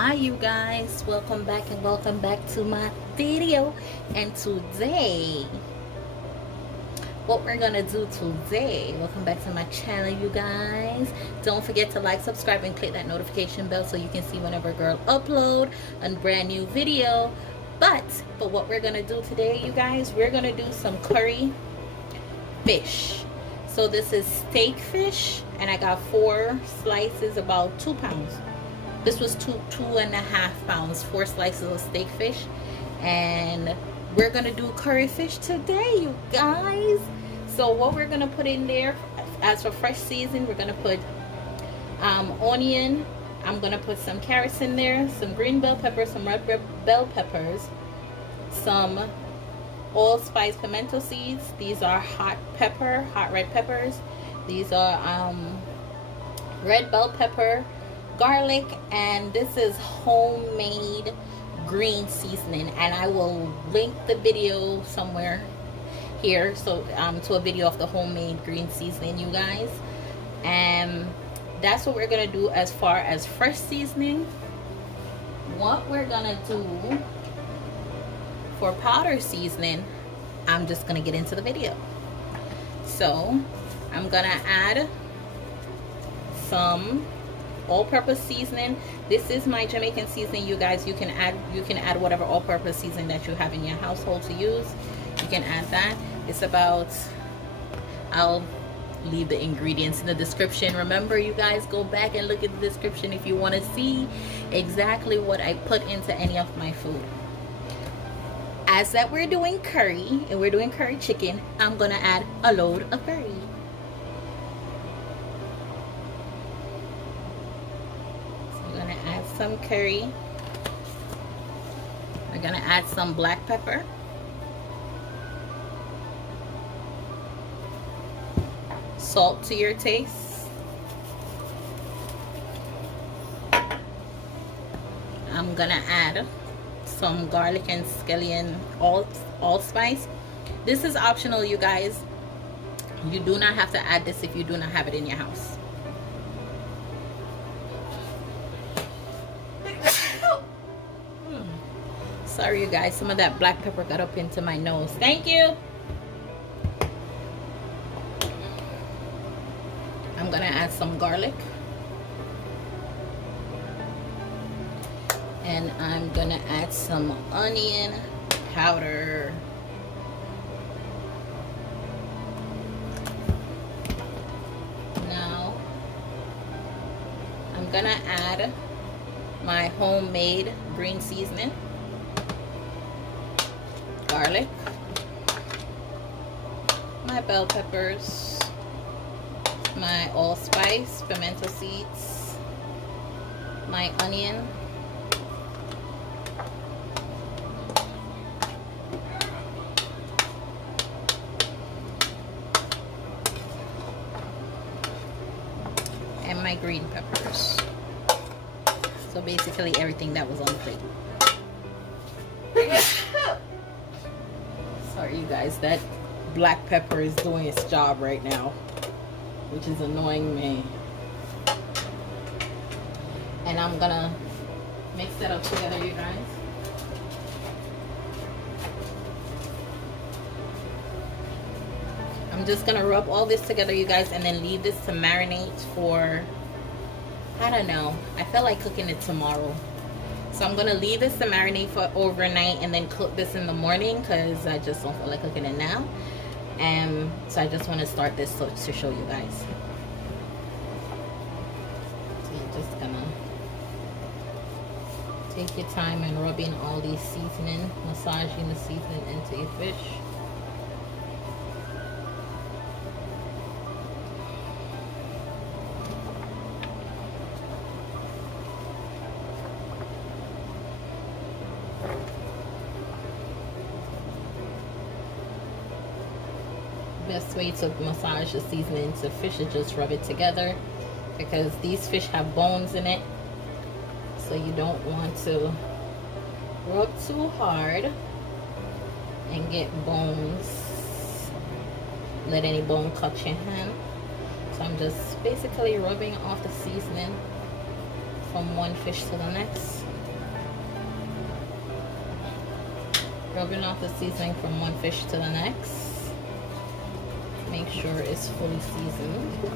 Hi you guys, welcome back and welcome back to my video. And today what we're gonna do today, welcome back to my channel you guys. Don't forget to like, subscribe, and click that notification bell so you can see whenever girl upload a brand new video. But what we're gonna do today you guys, we're gonna do some curry fish. So this is steak fish and I got 4 slices, about 2 pounds. This was 2.5 pounds, 4 slices of steak fish. And we're gonna do curry fish today you guys. So what we're gonna put in there, as for fresh season, we're gonna put onion. I'm gonna put some carrots in there, some green bell peppers, some red bell peppers, some allspice pimento seeds. These are hot red peppers. These are red bell pepper, garlic, and this is homemade green seasoning, and I will link the video somewhere here, so to a video of the homemade green seasoning you guys. And that's what we're gonna do as far as fresh seasoning. What we're gonna do for powder seasoning, I'm just gonna get into the video. So I'm gonna add some all-purpose seasoning. This is my Jamaican seasoning you guys. You can add whatever all-purpose seasoning that you have in your household to use. You can add that. It's about, I'll leave the ingredients in the description. Remember you guys, go back and look at the description if you want to see exactly what I put into any of my food. As that we're doing curry and we're doing curry chicken, I'm gonna add a load of curry. Add some curry. We're gonna add some black pepper, salt to your taste. I'm gonna add some garlic and scallion allspice. This is optional you guys. You do not have to add this if you do not have it in your house. Sorry you guys, some of that black pepper got up into my nose. Thank you. I'm gonna add some garlic, and I'm gonna add some onion powder. Now I'm gonna add my homemade green seasoning, garlic, my bell peppers, my allspice pimento seeds, my onion, and my green peppers. So basically everything that was on the plate. Sorry you guys, that black pepper is doing its job right now, which is annoying me. And I'm gonna mix that up together you guys. I'm just gonna rub all this together you guys, and then leave this to marinate for, I don't know, I feel like cooking it tomorrow. So I'm gonna leave this to marinate for overnight and then cook this in the morning because I just don't feel like cooking it now. And so I just want to start this to show you guys. So you're just gonna take your time and rub in all these seasoning, massaging the seasoning into your fish. Best way to massage the seasoning to fish is just rub it together, because these fish have bones in it, so you don't want to rub too hard and get bones, let any bone cut your hand. So I'm just basically rubbing off the seasoning from one fish to the next. Rubbing off the seasoning from one fish to the next. Make sure it's fully seasoned.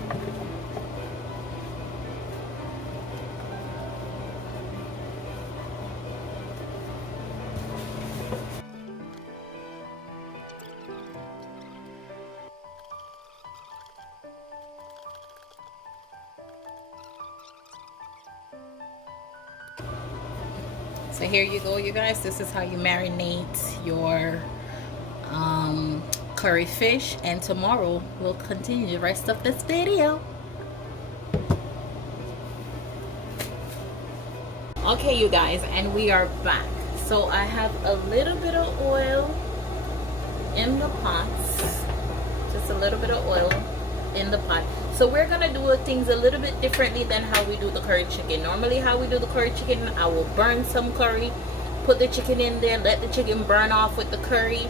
So here you go, you guys. This is how you marinate your curry fish, and tomorrow we'll continue the rest of this video. Okay, you guys, and we are back. So I have a little bit of oil in the pots, just a little bit of oil in the pot. So we're gonna do things a little bit differently than how we do the curry chicken. Normally how we do the curry chicken, I will burn some curry, put the chicken in there, let the chicken burn off with the curry,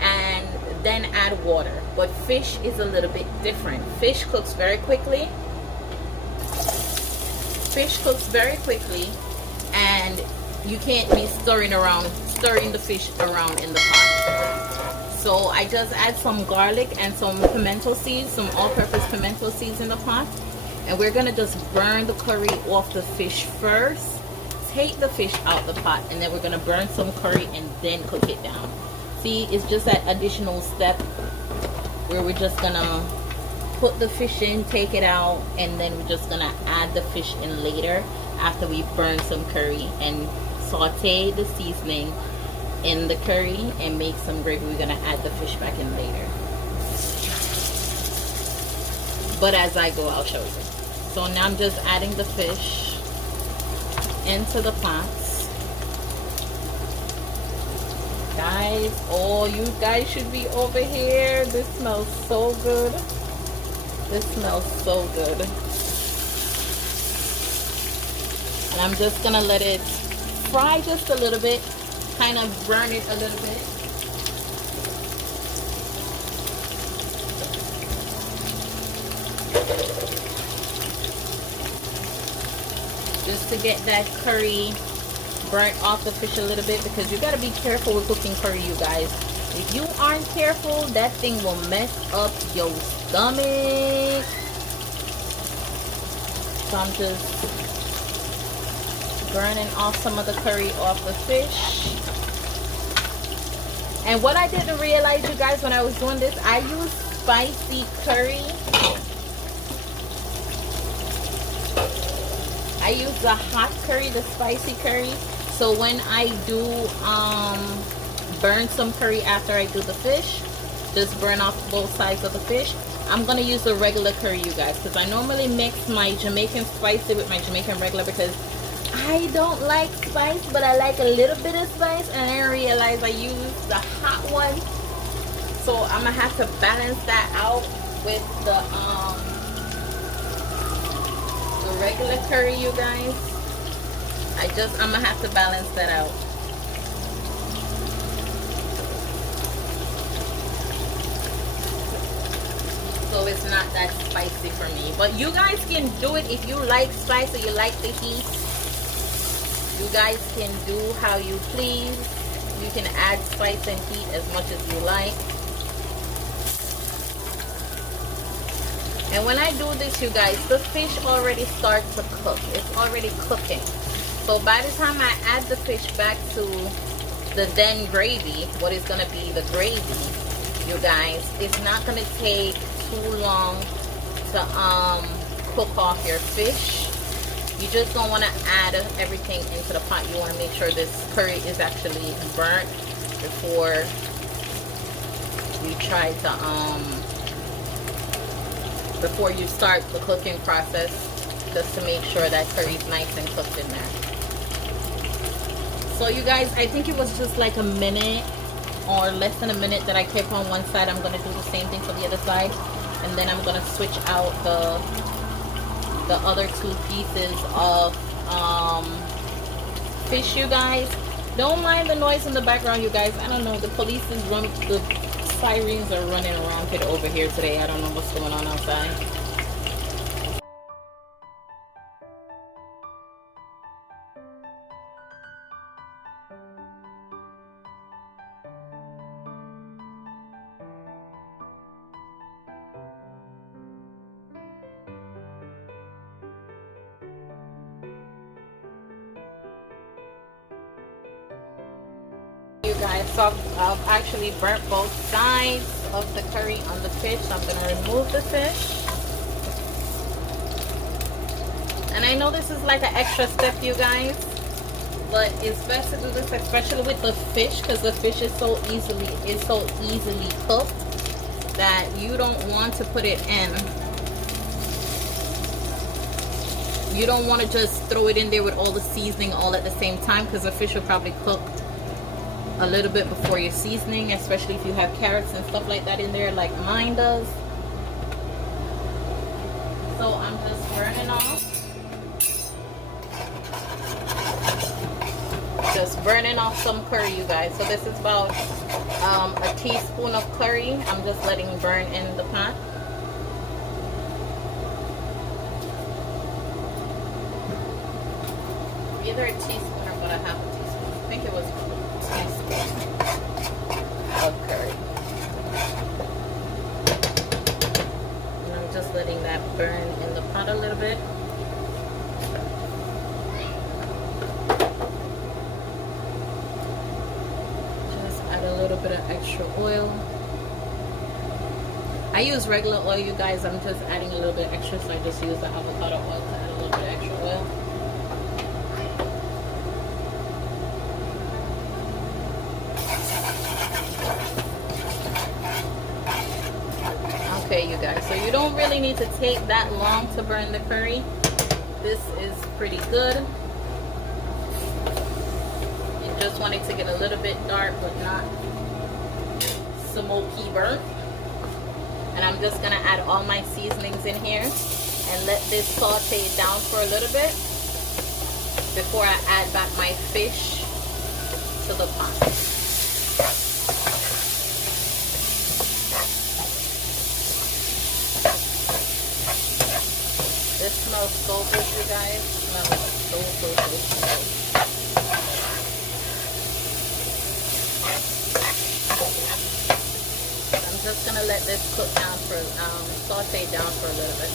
and then add water. But fish is a little bit different. Fish cooks very quickly. Fish cooks very quickly, and you can't be stirring the fish around in the pot. So I just add some garlic and some pimento seeds, some all-purpose pimento seeds in the pot, and we're gonna just burn the curry off the fish first, take the fish out the pot, and then we're gonna burn some curry and then cook it down. See, it's just that additional step where we're just gonna put the fish in, take it out, and then we're just gonna add the fish in later after we burn some curry and saute the seasoning in the curry and make some gravy. We're gonna add the fish back in later. But as I go, I'll show you. So now I'm just adding the fish into the pots. Guys, oh, you guys should be over here. This smells so good. This smells so good. And I'm just gonna let it fry just a little bit, kind of burn it a little bit. Just to get that curry burnt off the fish a little bit, because you gotta be careful with cooking curry, you guys. If you aren't careful, that thing will mess up your stomach. So I'm just burning off some of the curry off the fish. And what I didn't realize, you guys, when I was doing this, I use spicy curry. I use the hot curry, the spicy curry. So when I do burn some curry after I do the fish, just burn off both sides of the fish, I'm gonna use the regular curry, you guys, because I normally mix my Jamaican spicy with my Jamaican regular, because I don't like spice, but I like a little bit of spice, and I realize I use the hot one. So I'm gonna have to balance that out with the regular curry, you guys. I'm gonna have to balance that out. So it's not that spicy for me. But you guys can do it if you like spice or you like the heat. You guys can do how you please. You can add spice and heat as much as you like. And when I do this, you guys, the fish already starts to cook. It's already cooking. So by the time I add the fish back to the then gravy, what is going to be the gravy, you guys, it's not going to take too long to cook off your fish. You just don't want to add everything into the pot. You want to make sure this curry is actually burnt before you try to before you start the cooking process, just to make sure that curry's nice and cooked in there. So you guys, I think it was just like a minute or less than a minute that I kept on one side. I'm going to do the same thing for the other side, and then I'm going to switch out the other two pieces of fish, you guys. Don't mind the noise in the background, you guys. I don't know, the police is running, the sirens are running around over here today. I don't know what's going on outside. So I've actually burnt both sides of the curry on the fish. So I'm gonna remove the fish. And I know this is like an extra step, you guys, but it's best to do this, especially with the fish, because the fish is so easily cooked that you don't want to put it in. You don't want to just throw it in there with all the seasoning all at the same time, because the fish will probably cook a little bit before your seasoning, especially if you have carrots and stuff like that in there like mine does. So I'm just burning off. Just burning off some curry, you guys. So this is about a teaspoon of curry. I'm just letting burn in the pot. Either a teaspoon or about a half a teaspoon. I think it was a teaspoon of curry. And I'm just letting that burn in the pot a little bit. A little bit of extra oil. I use regular oil, you guys. I'm just adding a little bit extra, so I just use the avocado oil to add a little bit of extra oil. Okay, you guys, so you don't really need to take that long to burn the curry. This is pretty good. Just want it to get a little bit dark, but not smoky burnt. And I'm just gonna add all my seasonings in here and let this saute down for a little bit before I add back my fish to the pot. This smells so good, you guys. It smells so good. Just gonna let this cook down for saute down for a little bit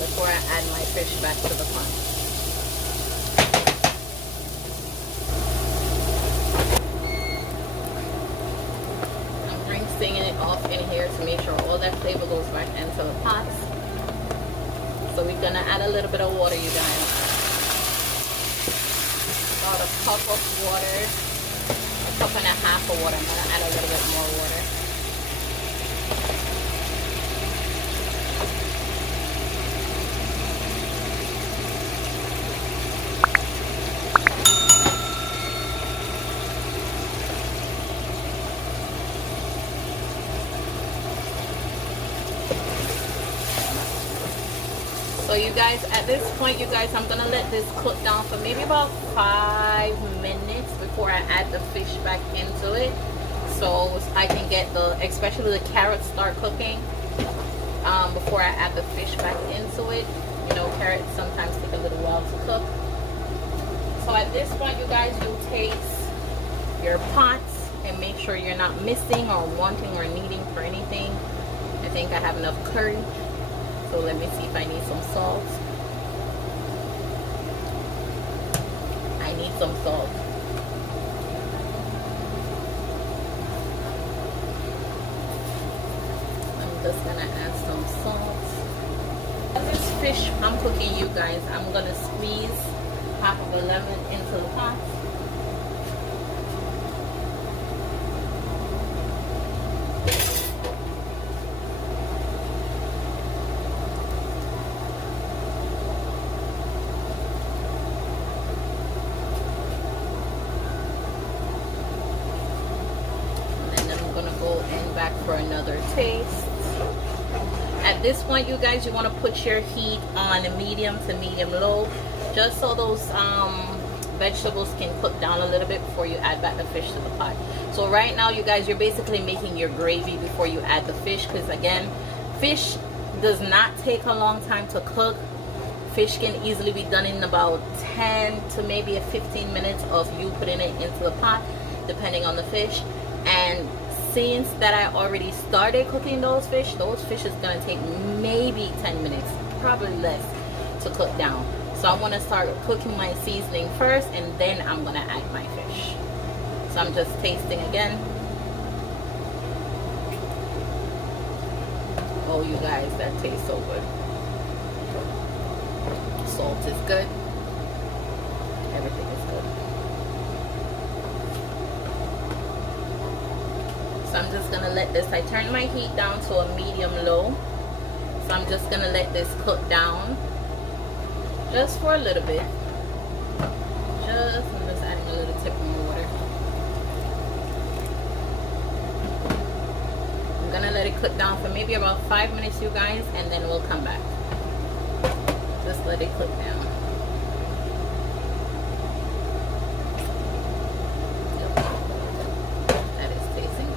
before I add my fish back to the pot. I'm rinsing it off in here to make sure all that flavor goes back into the pot. So we're gonna add a little bit of water, you guys. About a cup of water. Cup and a half of water. I'm going to add a little bit more water. So you guys, at this point, you guys, I'm going to let this cook down for maybe about 5 minutes before I add the fish back into it, so I can get especially the carrots start cooking before I add the fish back into it. You know, carrots sometimes take a little while to cook. So at this point, you guys, you taste your pots and make sure you're not missing or wanting or needing for anything. I think I have enough curry, so let me see if I need some salt. I need some salt. Just gonna add some salt. This fish I'm cooking, you guys, I'm gonna squeeze half of a lemon into the pot. And then I'm gonna go in back for another taste. At this point, you guys, you want to put your heat on medium to medium low, just so those vegetables can cook down a little bit before you add back the fish to the pot. So right now, you guys, you're basically making your gravy before you add the fish, because again, fish does not take a long time to cook. Fish can easily be done in about 10 to maybe 15 minutes of you putting it into the pot, depending on the fish. And since that I already started cooking those fish is gonna take maybe 10 minutes, probably less, to cook down. So I want to start cooking my seasoning first, and then I'm gonna add my fish. So I'm just tasting again. Oh, you guys, that tastes so good. Salt is good. Everything is good. So I'm just gonna let this, I turned my heat down to a medium low. So I'm just gonna let this cook down just for a little bit. I'm just adding a little tip of water. I'm gonna let it cook down for maybe about 5 minutes, you guys, and then we'll come back. Just let it cook down. That is tasting good.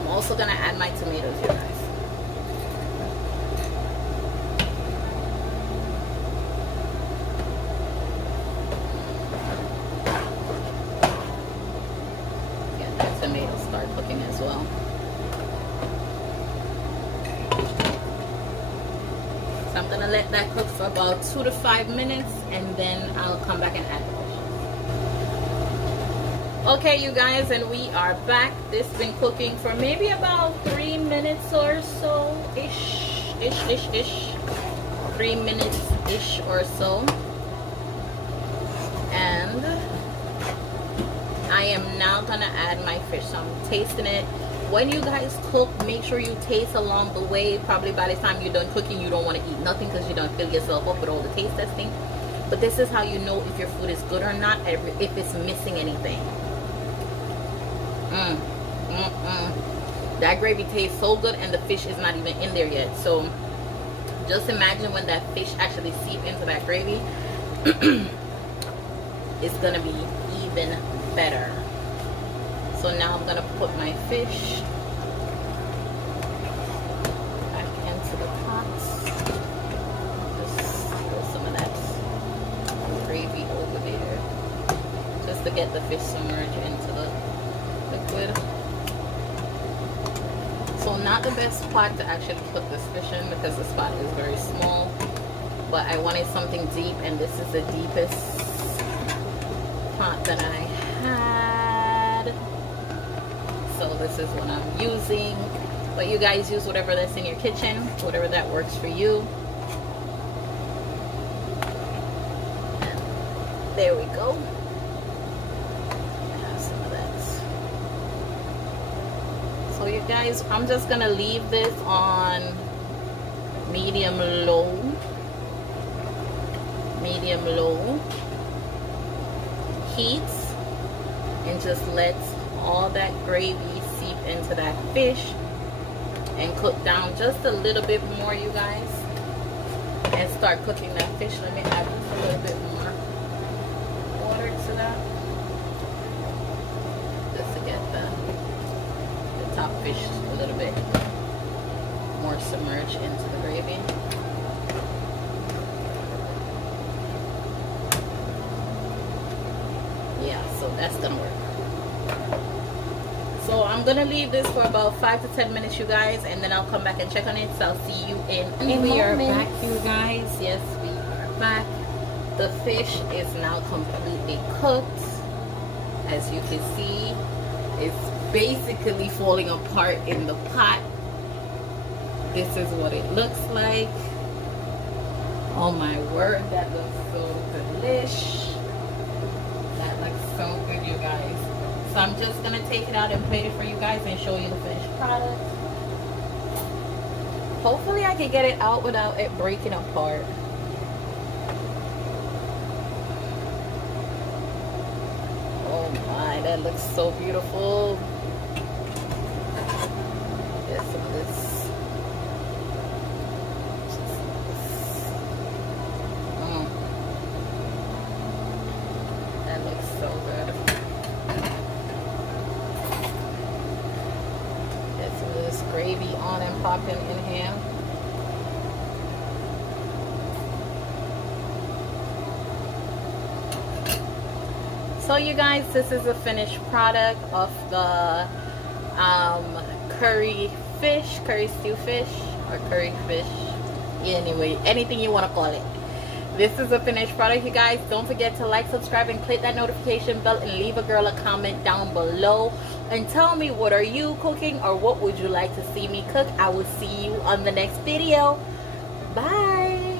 I'm also gonna add my tomatoes, you guys. Tomatoes start cooking as well. So I'm gonna let that cook for about 2 to 5 minutes, and then I'll come back and add the fish. Okay, you guys, and we are back. This has been cooking for maybe about 3 minutes or so, ish. 3 minutes ish or so, and I am now gonna add my fish. So I'm tasting it. When you guys cook, make sure you taste along the way. Probably by the time you're done cooking, you don't want to eat nothing because you don't fill yourself up with all the taste testing. But this is how you know if your food is good or not, if it's missing anything. That gravy tastes so good, and the fish is not even in there yet. So just imagine when that fish actually seep into that gravy. It's gonna be even better. So now I'm gonna put my fish back into the pot. Just put some of that gravy over there, just to get the fish submerged into the liquid. So not the best pot to actually put this fish in because this pot is very small, but I wanted something deep, and this is the deepest pot that I had. So this is what I'm using, but you guys use whatever that's in your kitchen, whatever that works for you. And there we go. I have some of that. So you guys, I'm just gonna leave this on medium low heat, and just let all that gravy seep into that fish and cook down just a little bit more, you guys, and start cooking that fish. Let me add just a little bit more water to that, just to get the top fish a little bit more submerged into the gravy. Yeah, so that's gonna work. So I'm gonna leave this for about 5 to 10 minutes, you guys, and then I'll come back and check on it. So I'll see you in a moment. We are back, you guys. Yes, we are back. The fish is now completely cooked. As you can see, it's basically falling apart in the pot. This is what it looks like. Oh my word, that looks so delish. So good, you guys. So I'm just gonna take it out and plate it for you guys and show you the finished product. Hopefully I can get it out without it breaking apart. Oh my, that looks so beautiful. Get some of this. That looks so good. Get some of this gravy on and popping in here. So you guys, this is a finished product of the curry stew fish, or curry fish. Anyway, anything you want to call it. This is a finished product, you guys. Don't forget to like, subscribe, and click that notification bell, and leave a girl a comment down below and tell me, what are you cooking, or what would you like to see me cook? I will see you on the next video. Bye.